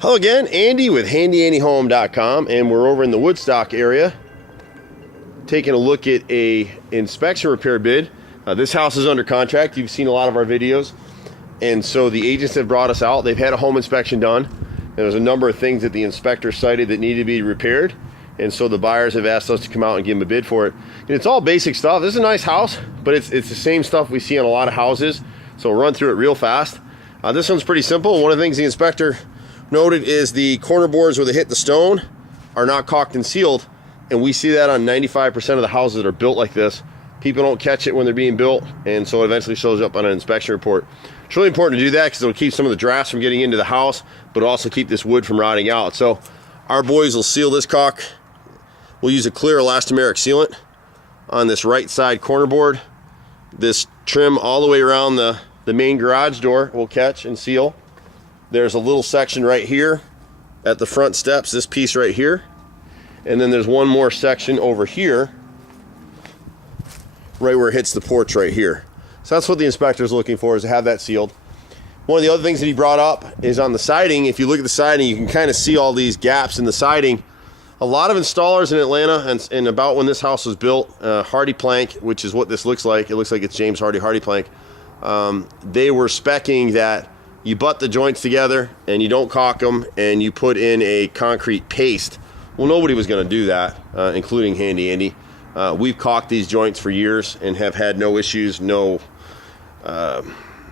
Hello again, Andy with HandyANDYHome.com, and we're over in the Woodstock area taking a look at a inspection repair bid. This house is under contract. You've seen a lot of our videos, and so the agents have brought us out. They've had a home inspection done. There's a number of things that the inspector cited that needed to be repaired, and so the buyers have asked us to come out and give them a bid for it. And it's all basic stuff. This is a nice house, but it's the same stuff we see on a lot of houses, so we'll run through it real fast. This one's pretty simple. One of the things the inspector noted is the corner boards where they hit the stone are not caulked and sealed, and we see that on 95% of the houses that are built like this. People don't catch it when they're being built, and so it eventually shows up on an inspection report. It's really important to do that because it'll keep some of the drafts from getting into the house, but also keep this wood from rotting out. So our boys will seal this caulk. We'll use a clear elastomeric sealant on this right side corner board. This trim all the way around the main garage door will catch and seal. There's a little section right here at the front steps, this piece right here. And then there's one more section over here, right where it hits the porch right here. So that's what the inspector's looking for, is to have that sealed. One of the other things that he brought up is on the siding. If you look at the siding, you can kind of see all these gaps in the siding. A lot of installers in Atlanta, and about when this house was built, Hardiplank, which is what this looks like. It looks like it's James Hardiplank. They were speccing that you butt the joints together and you don't caulk them and you put in a concrete paste. Well, nobody was going to do that, including Handy Andy. We've caulked these joints for years and have had no issues, no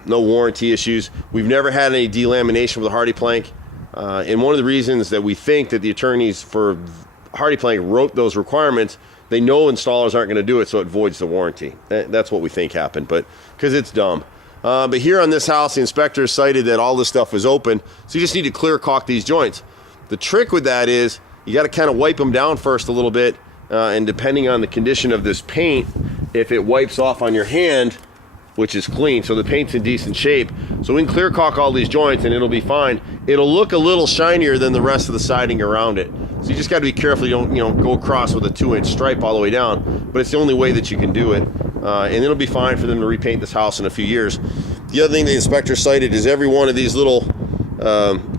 warranty issues. We've never had any delamination with the Hardiplank. And one of the reasons that we think that the attorneys for Hardiplank wrote those requirements, they know installers aren't going to do it, so it voids the warranty. That's what we think happened, but because it's dumb. But here on this house, the inspector cited that all this stuff is open, so you just need to clear caulk these joints. The trick with that is you got to kind of wipe them down first a little bit, and depending on the condition of this paint, if it wipes off on your hand, which is clean, so the paint's in decent shape, so we can clear caulk all these joints and it'll be fine. It'll look a little shinier than the rest of the siding around it, so you just got to be careful you don't go across with a 2-inch stripe all the way down, but it's the only way that you can do it. And it'll be fine for them to repaint this house in a few years. The other thing the inspector cited is every one of these little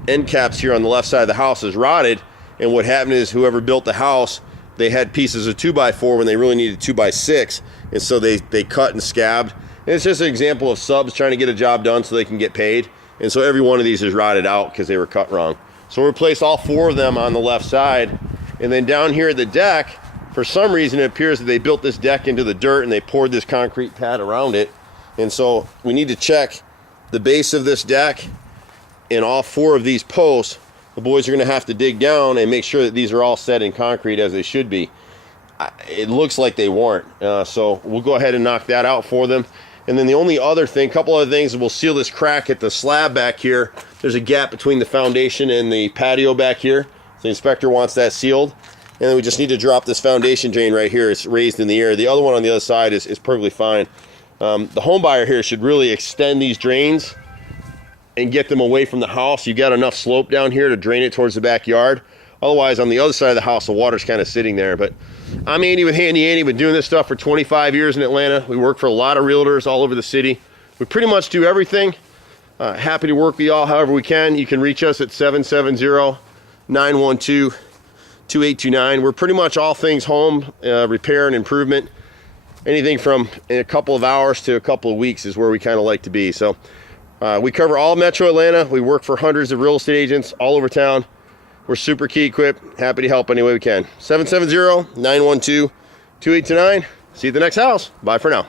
end caps here on the left side of the house is rotted, and what happened is whoever built the house, they had pieces of 2x4 when they really needed 2x6, and so they cut and scabbed. And it's just an example of subs trying to get a job done so they can get paid, and so every one of these is rotted out because they were cut wrong. So we replaced all 4 of them on the left side, and then down here at the deck, for some reason, it appears that they built this deck into the dirt and they poured this concrete pad around it. And so we need to check the base of this deck and all 4 of these posts. The boys are going to have to dig down and make sure that these are all set in concrete as they should be. It looks like they weren't. So we'll go ahead and knock that out for them. And then the only other thing, couple other things, we'll seal this crack at the slab back here. There's a gap between the foundation and the patio back here. So the inspector wants that sealed. And then we just need to drop this foundation drain right here. It's raised in the air. The other one on the other side is perfectly fine. The home buyer here should really extend these drains and get them away from the house. You got enough slope down here to drain it towards the backyard. Otherwise, on the other side of the house, the water's kind of sitting there. But I'm Andy with Handy Andy. Been doing this stuff for 25 years in Atlanta. We work for a lot of realtors all over the city. We pretty much do everything. Happy to work with y'all however we can. You can reach us at 770-912-2829. We're pretty much all things home repair and improvement. Anything from a couple of hours to a couple of weeks is where we kind of like to be. So we cover all Metro Atlanta. We work for hundreds of real estate agents all over town. We're super key equipped. Happy to help any way we can. 770-912-2829. See you at the next house. Bye for now.